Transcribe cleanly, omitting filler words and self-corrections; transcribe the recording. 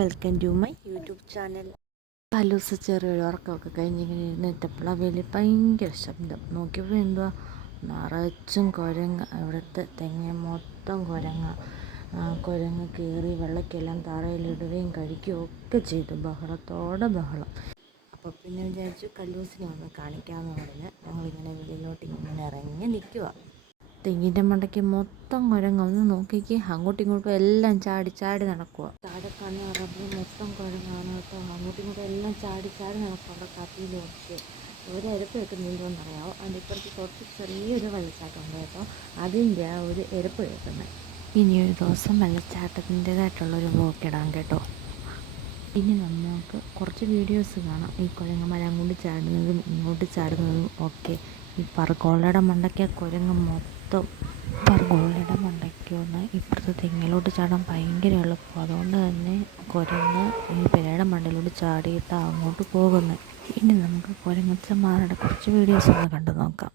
Welcome to my YouTube channel. പലൂസ് ചെറിയൊരു ഉറക്കമൊക്കെ കഴിഞ്ഞിങ്ങനെ ഇരുന്നിട്ടപ്പോൾ അവയിൽ ഭയങ്കര ശബ്ദം നോക്കിയപ്പോൾ എന്തുവാ, നിറച്ചും കുരങ്ങ്. ഇവിടുത്തെ തെങ്ങ് മൊത്തം കുരങ്ങ് കയറി വെള്ളക്കെല്ലാം തറയിലിടുകയും കഴിക്കുകയും ഒക്കെ ചെയ്തു. ബഹളത്തോടെ ബഹളം. അപ്പോൾ പിന്നെ വിചാരിച്ചു കല്ലൂസിനെ ഒന്ന് കാണിക്കാമെന്ന് പറഞ്ഞ് ഞങ്ങളിങ്ങനെ വെളിയിലോട്ട് ഇങ്ങനെ ഇറങ്ങി നിൽക്കുക. തെങ്ങിൻ്റെ മണ്ടയ്ക്ക് മൊത്തം കുരങ്ങ്. ഒന്ന് നോക്കിക്ക്, അങ്ങോട്ടും ഇങ്ങോട്ടും എല്ലാം ചാടി ചാടി നടക്കുക. താഴെക്കാണ് റബ്ബർ മൊത്തം കുരങ്ങാണ് കേട്ടോ. അങ്ങോട്ടും ഇങ്ങോട്ടും എല്ലാം ചാടി ചാടി നടക്കുക. അവിടെ കത്തിയിൽ വെച്ച് ഒരു എരപ്പ് കേൾക്കുന്നുണ്ടോയെന്നറിയാമോ? അതിൻ്റെ ഇപ്പുറത്ത് തൊട്ട് ചെറിയൊരു വെള്ളച്ചാട്ടമുണ്ട് കേട്ടോ. അതിൻ്റെ ആ ഒരു എരപ്പ് കേൾക്കുന്നത്. ഇനിയൊരു ദിവസം വെള്ളച്ചാട്ടത്തിൻ്റേതായിട്ടുള്ളൊരു വ്ലോഗ് ഇടാം കേട്ടോ. ഇനി നമുക്ക് കുറച്ച് വീഡിയോസ് കാണാം. ഈ കുരങ്ങന്മാർ അങ്ങോട്ട് ചാടുന്നതും ഇങ്ങോട്ട് ചാടുന്നതും ഒക്കെ. ഈ പറഗോളയുടെ മണ്ടയ്ക്ക് കുരങ്ങ് മൊത്തം പറഗോളയുടെ മണ്ടയ്ക്കൊന്ന് ഇപ്പുറത്തെ തെങ്ങിലോട്ട് ചാടാൻ ഭയങ്കര എളുപ്പം. അതുകൊണ്ട് തന്നെ കുരങ്ങ് ഈ പെരയുടെ മണ്ടയിലോട്ട് ചാടിയിട്ടാണ് അങ്ങോട്ട് പോകുന്നത്. ഇനി നമുക്ക് കുരങ്ങച്ചന്മാരുടെ കുറച്ച് വീഡിയോസ് ഒന്ന് കണ്ടു നോക്കാം.